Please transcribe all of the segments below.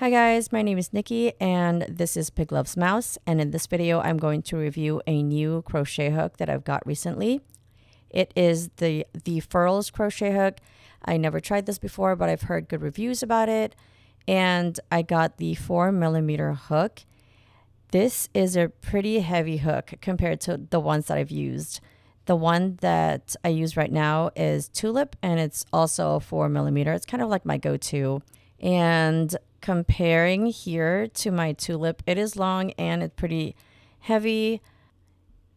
Hi guys, my name is Nikki and this is Pig Loves Mouse, and in this video I'm going to review a new crochet hook that I've got recently. It is the Furls crochet hook. I never tried this before, but I've heard good reviews about it, and I got the 4mm hook. This is a pretty heavy hook compared to the ones that I've used. The one that I use right now is Tulip, and it's also 4mm. It's kind of like my go-to. And comparing here to my Tulip, it is long and it's pretty heavy.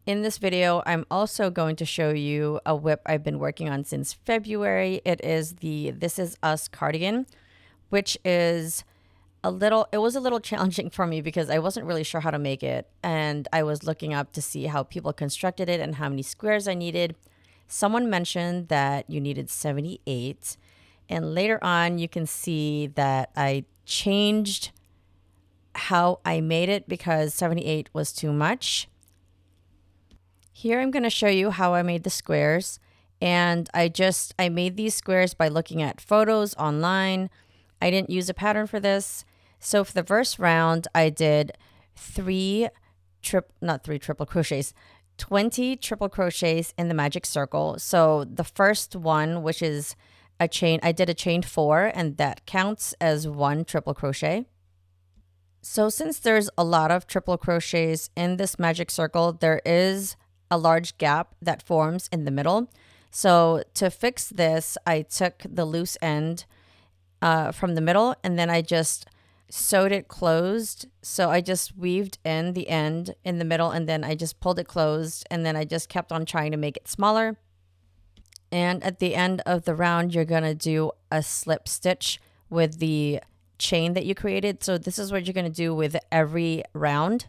In this video, I'm also going to show you a whip I've been working on since February. It is the This Is Us Cardigan, which is it was a little challenging for me because I wasn't really sure how to make it. And I was looking up to see how people constructed it and how many squares I needed. Someone mentioned that you needed 78. And later on, you can see that I changed how I made it because 78 was too much. Here I'm going to show you how I made the squares. And I made these squares by looking at photos online. I didn't use a pattern for this. So for the first round, I did 20 triple crochets in the magic circle. So the first one, which is a chain, I did a chain 4, and that counts as 1 triple crochet. So since there's a lot of triple crochets in this magic circle, there is a large gap that forms in the middle. So to fix this, I took the loose end from the middle, and then I just sewed it closed. So I just weaved in the end in the middle, and then I just pulled it closed, and then I just kept on trying to make it smaller. And at the end of the round, you're going to do a slip stitch with the chain that you created. So this is what you're going to do with every round.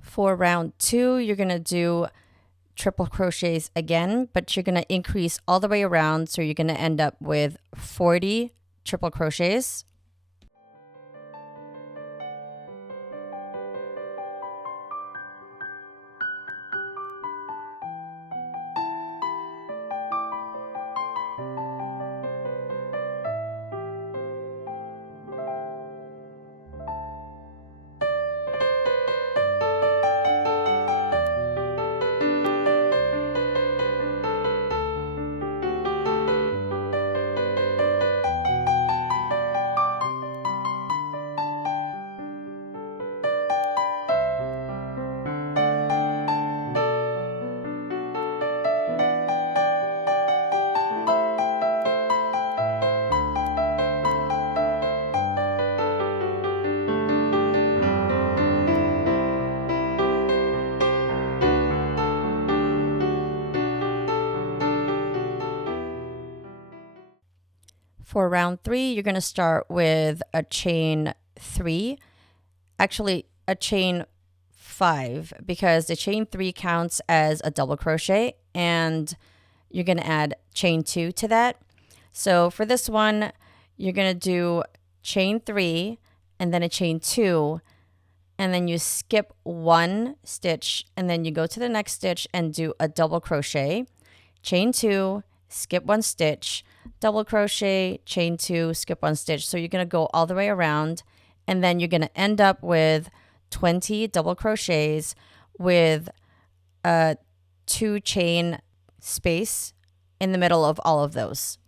For round 2, you're going to do triple crochets again, but you're going to increase all the way around. So you're going to end up with 40 triple crochets. For round 3, you're going to start with a chain 3, actually a chain 5, because the chain 3 counts as a double crochet, and you're going to add chain 2 to that. So for this one, you're going to do chain 3 and then a chain 2, and then you skip 1 stitch, and then you go to the next stitch and do a double crochet, chain 2, skip 1 stitch, double crochet, chain 2, skip 1 stitch. So you're going to go all the way around, and then you're going to end up with 20 double crochets with a 2 chain space in the middle of all of those.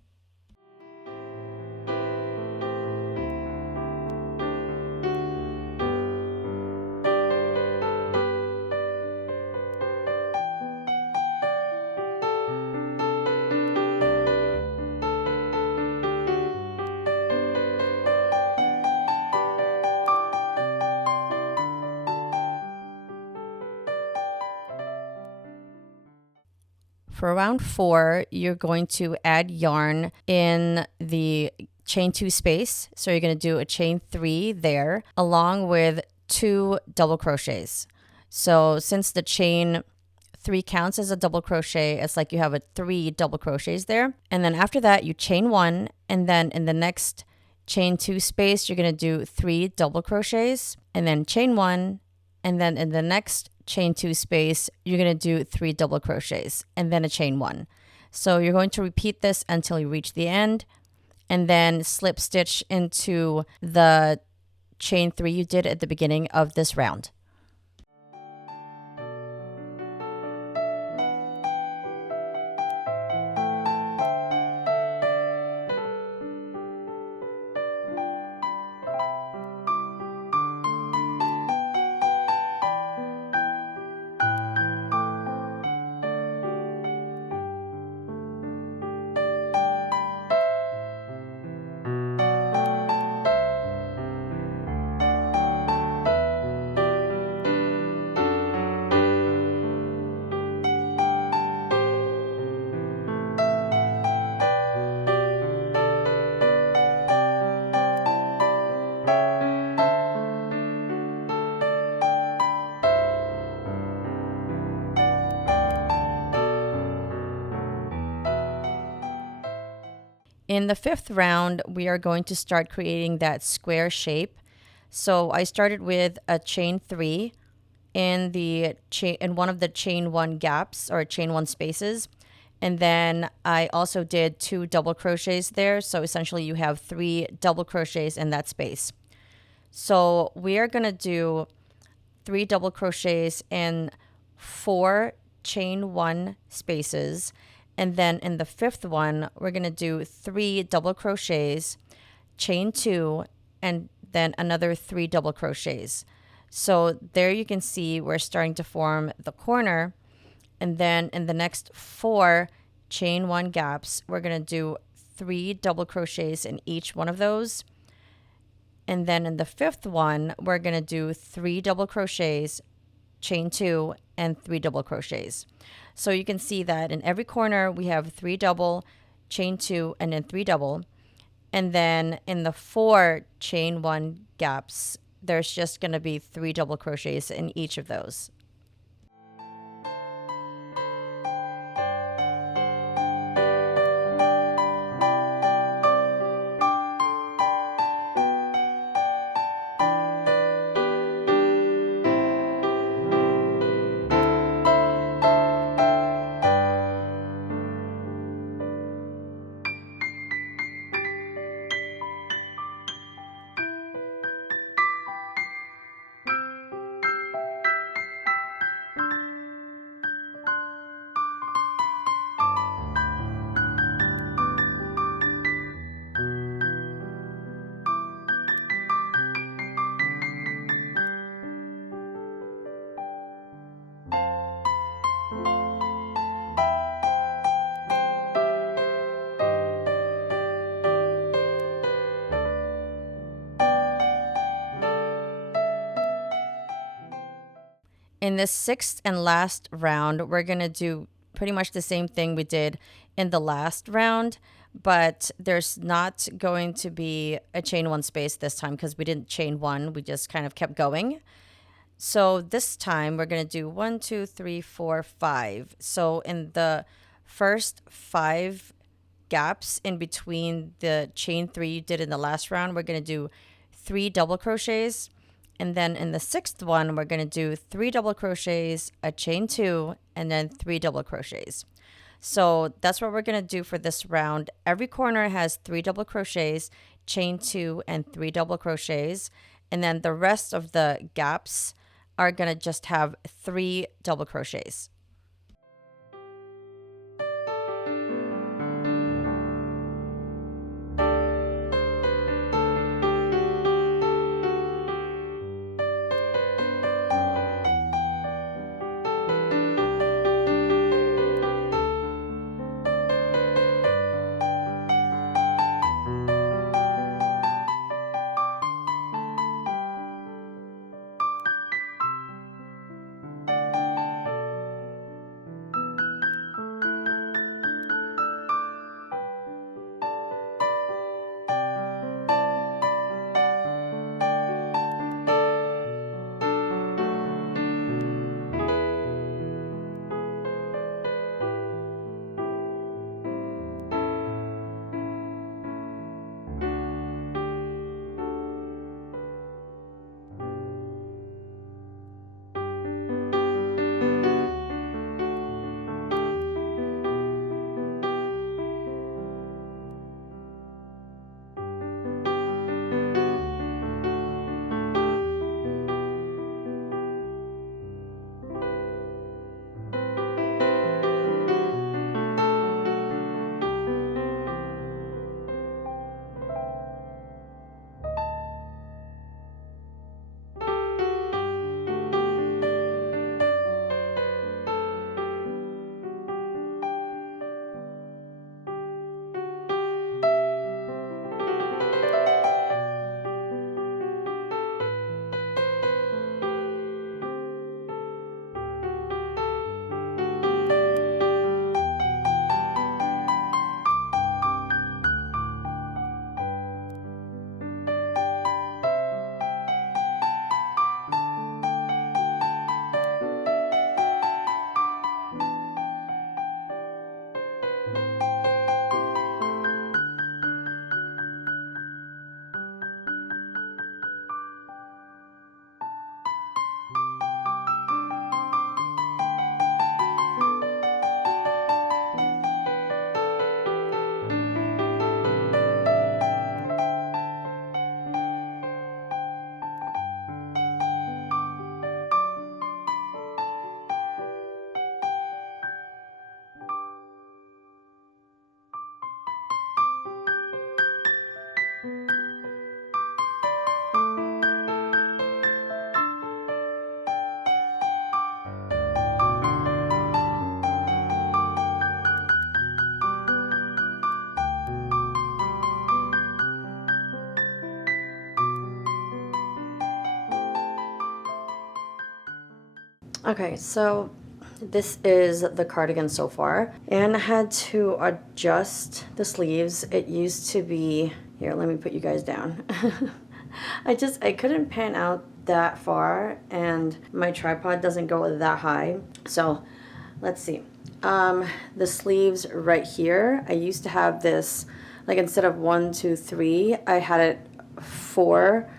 For round 4, you're going to add yarn in the chain 2 space. So you're going to do a chain 3 there along with 2 double crochets. So since the chain 3 counts as a double crochet, it's like you have 3 double crochets there. And then after that, you chain 1, and then in the next chain 2 space, you're going to do 3 double crochets and then chain 1, and then in the next chain 2 space, you're going to do 3 double crochets and then a chain 1. So you're going to repeat this until you reach the end, and then slip stitch into the chain 3 you did at the beginning of this round. In the 5th round, we are going to start creating that square shape. So I started with a chain 3 in one of the chain 1 gaps or chain 1 spaces, and then I also did 2 double crochets there. So essentially you have 3 double crochets in that space. So we are going to do 3 double crochets in 4 chain 1 spaces. And then in the 5th one, we're going to do 3 double crochets, chain 2, and then another 3 double crochets. So there you can see we're starting to form the corner. And then in the next 4 chain 1 gaps, we're going to do 3 double crochets in each one of those. And then in the 5th one, we're going to do 3 double crochets, chain 2, and 3 double crochets. So you can see that in every corner we have 3 double, chain 2, and then 3 double. And then in the 4 chain 1 gaps, there's just going to be 3 double crochets in each of those. In this 6th and last round, we're going to do pretty much the same thing we did in the last round, but there's not going to be a chain 1 space this time because we didn't chain 1. We just kind of kept going. So this time we're going to do 1, 2, 3, 4, 5. So in the first 5 gaps in between the chain 3 you did in the last round, we're going to do 3 double crochets. And then in the 6th one, we're going to do 3 double crochets, a chain 2, and then 3 double crochets. So that's what we're going to do for this round. Every corner has 3 double crochets, chain 2, and 3 double crochets. And then the rest of the gaps are going to just have 3 double crochets. Okay, so this is the cardigan so far, and I had to adjust the sleeves. It used to be, here, let me put you guys down. I couldn't pan out that far, and my tripod doesn't go that high. So let's see. The sleeves right here, I used to have this, like instead of 1, 2, 3, I had it 4,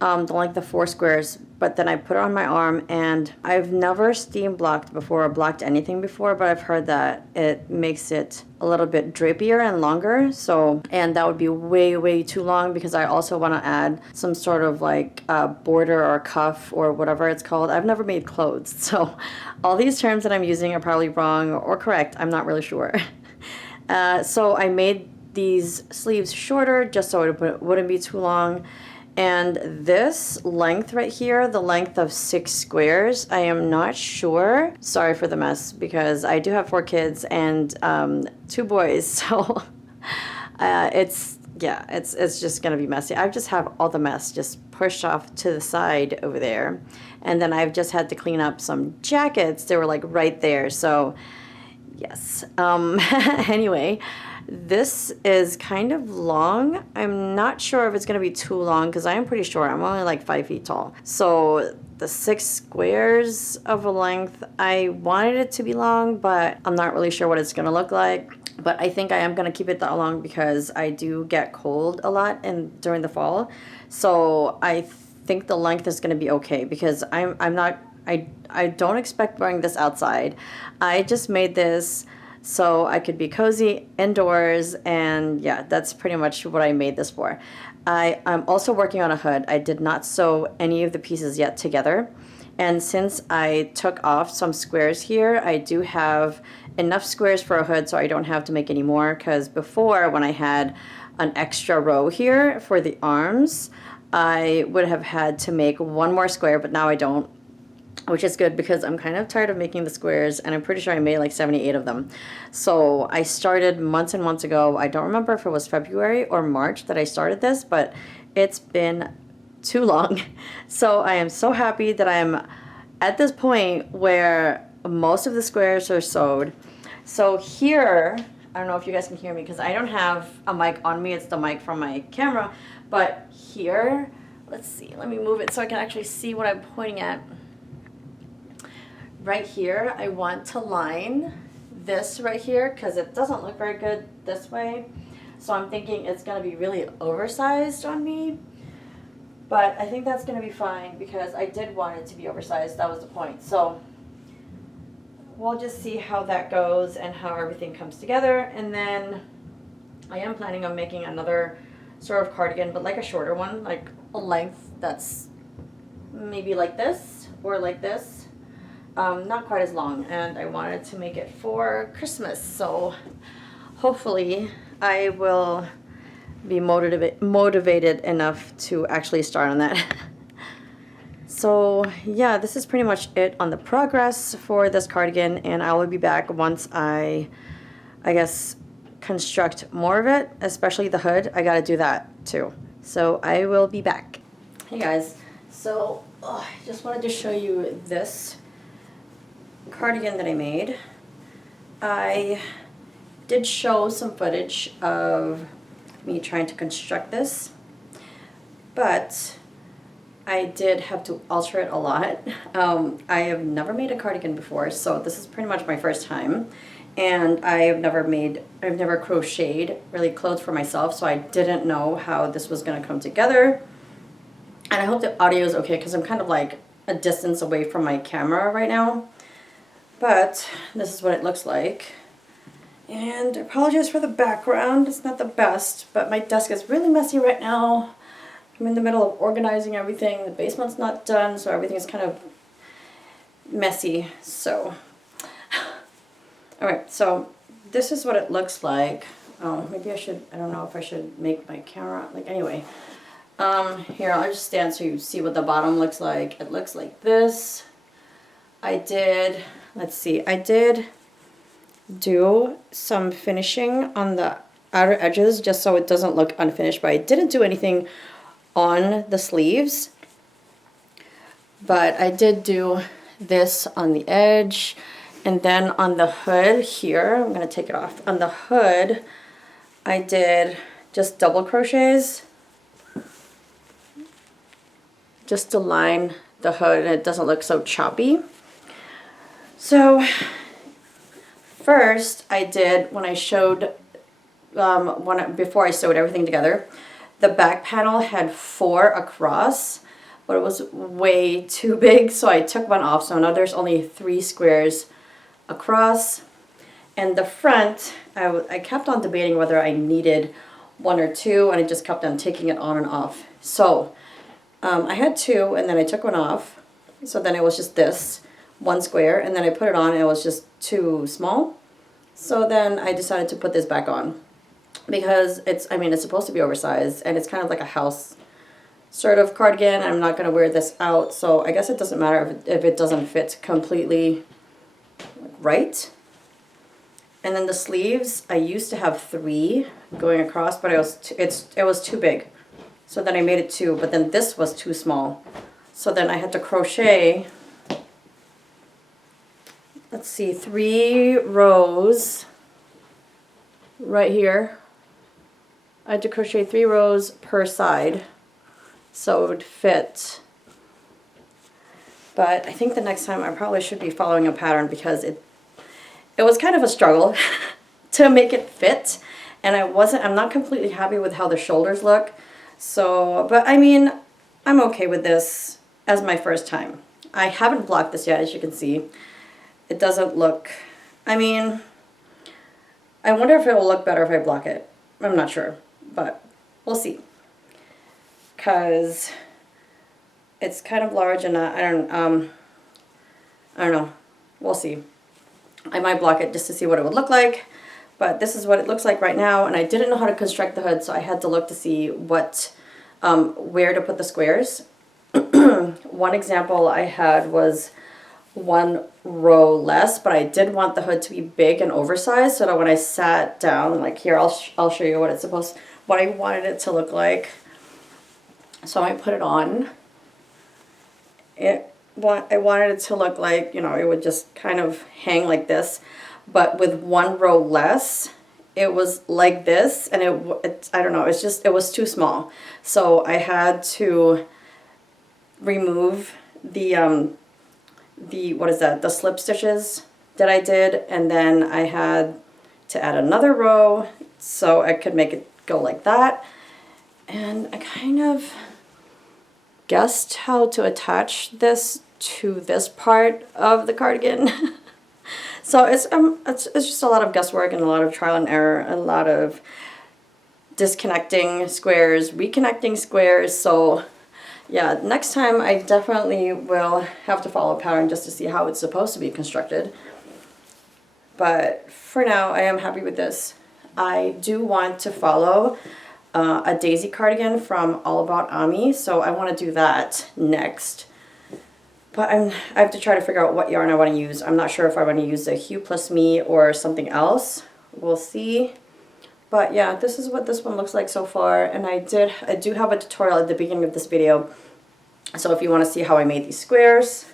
like the 4 squares, but then I put it on my arm, and I've never steam blocked before or blocked anything before, but I've heard that it makes it a little bit drapier and longer. So, and that would be way too long, because I also want to add some sort of like border or cuff or whatever it's called. I've never made clothes, so all these terms that I'm using are probably wrong or correct. I'm not really sure. So I made these sleeves shorter just so it wouldn't be too long. And this length right here, the length of 6 squares, I am not sure. Sorry for the mess, because I do have 4 kids and 2 boys, so it's just gonna be messy. I just have all the mess just pushed off to the side over there, and then I've just had to clean up some jackets. They were like right there, so yes. Anyway, This is kind of long. I'm not sure if it's going to be too long because I am pretty short. I'm only like 5 feet tall. So the 6 squares of a length, I wanted it to be long, but I'm not really sure what it's going to look like. But I think I am going to keep it that long because I do get cold a lot during the fall. So I think the length is going to be okay because I don't expect wearing this outside. I just made this so I could be cozy indoors, and yeah, that's pretty much what I made this for. I'm also working on a hood. I did not sew any of the pieces yet together, and since I took off some squares here, I do have enough squares for a hood so I don't have to make any more, because before, when I had an extra row here for the arms, I would have had to make one more square, but now I don't, which is good because I'm kind of tired of making the squares, and I'm pretty sure I made like 78 of them. So I started months and months ago. I don't remember if it was February or March that I started this, but it's been too long. So I am so happy that I'm at this point where most of the squares are sewed. So here, I don't know if you guys can hear me because I don't have a mic on me. It's the mic from my camera. But here, let's see, let me move it so I can actually see what I'm pointing at. Right here, I want to line this right here because it doesn't look very good this way. So I'm thinking it's going to be really oversized on me. But I think that's going to be fine because I did want it to be oversized. That was the point. So we'll just see how that goes and how everything comes together. And then I am planning on making another sort of cardigan, but like a shorter one, like a length that's maybe like this or like this. Not quite as long, and I wanted to make it for Christmas, so hopefully I will be motivated enough to actually start on that. So yeah, this is pretty much it on the progress for this cardigan, and I will be back once I guess construct more of it, especially the hood. I gotta do that too, so I will be back. Hey guys, so I just wanted to show you this cardigan that I made. I did show some footage of me trying to construct this, but I did have to alter it a lot. I have never made a cardigan before, so this is pretty much my first time, and I've never crocheted really clothes for myself, so I didn't know how this was going to come together. And I hope the audio is okay because I'm kind of like a distance away from my camera right now. But this is what it looks like. And I apologize for the background. It's not the best, but my desk is really messy right now. I'm in the middle of organizing everything. The basement's not done, so everything's kind of messy. So, alright, so this is what it looks like. Oh, maybe I don't know if I should make my camera, like, anyway. Here, I'll just stand so you see what the bottom looks like. It looks like this. Let's see, I did do some finishing on the outer edges just so it doesn't look unfinished, but I didn't do anything on the sleeves. But I did do this on the edge, and then on the hood here, I'm going to take it off. On the hood, I did just double crochets just to line the hood and it doesn't look so choppy. So first I did, when I showed, before I sewed everything together, the back panel had 4 across, but it was way too big, so I took one off. So now there's only 3 squares across. And the front, I kept on debating whether I needed 1 or 2, and I just kept on taking it on and off. So I had 2, and then I took one off. So then it was just this 1 square, and then I put it on and it was just too small. So then I decided to put this back on because it's supposed to be oversized, and it's kind of like a house sort of cardigan. I'm not going to wear this out, so I guess it doesn't matter if it doesn't fit completely right. And then the sleeves, I used to have 3 going across, but it was too big. So then I made it 2, but then this was too small. So then I had to crochet, let's see, 3 rows right here. I had to crochet 3 rows per side so it would fit. But I think the next time I probably should be following a pattern because it was kind of a struggle to make it fit, and I'm not completely happy with how the shoulders look. So, but I mean, I'm okay with this as my first time. I haven't blocked this yet, as you can see. It doesn't look, I mean, I wonder if it will look better if I block it. I'm not sure, but we'll see. Because it's kind of large and I don't know. We'll see. I might block it just to see what it would look like, but this is what it looks like right now, and I didn't know how to construct the hood, so I had to look to see what, where to put the squares. One example I had was 1 row less, but I did want the hood to be big and oversized so that when I sat down, like here, I'll show you what I wanted it to look like. So I put it on. I wanted it to look like, you know, it would just kind of hang like this, but with 1 row less, it was like this, and I don't know, it was too small. So I had to remove the the slip stitches that I did, and then I had to add another row so I could make it go like that. And I kind of guessed how to attach this to this part of the cardigan. So it's just a lot of guesswork and a lot of trial and error, a lot of disconnecting squares, reconnecting squares. So yeah, next time I definitely will have to follow a pattern just to see how it's supposed to be constructed. But for now, I am happy with this. I do want to follow a daisy cardigan from All About Ami, so I want to do that next. But I have to try to figure out what yarn I want to use. I'm not sure if I want to use the Hue Plus Me or something else. We'll see. But yeah, this is what this one looks like so far, and I do have a tutorial at the beginning of this video. So if you want to see how I made these squares,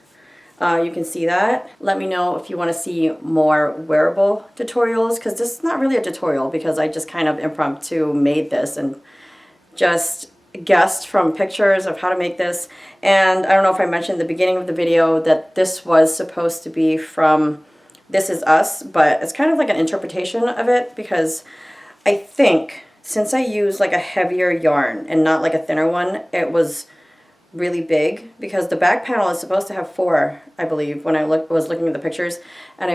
you can see that. Let me know if you want to see more wearable tutorials, because this is not really a tutorial because I just kind of impromptu made this and just guessed from pictures of how to make this. And I don't know if I mentioned at the beginning of the video that this was supposed to be from This Is Us, but it's kind of like an interpretation of it because I think since I used like a heavier yarn and not like a thinner one, it was really big because the back panel is supposed to have 4, I believe, when I was looking at the pictures, and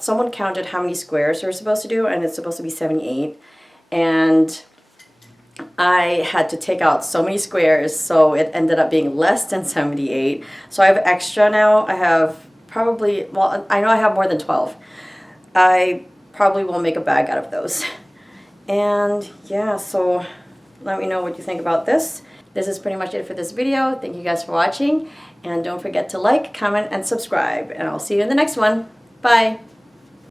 someone counted how many squares they were supposed to do, and it's supposed to be 78, and I had to take out so many squares, so it ended up being less than 78. So I have extra now. I have probably, well, I know I have more than 12. I probably will make a bag out of those. And yeah, so let me know what you think about this. This is pretty much it for this video. Thank you guys for watching, and don't forget to like, comment, and subscribe, and I'll see you in the next one. Bye!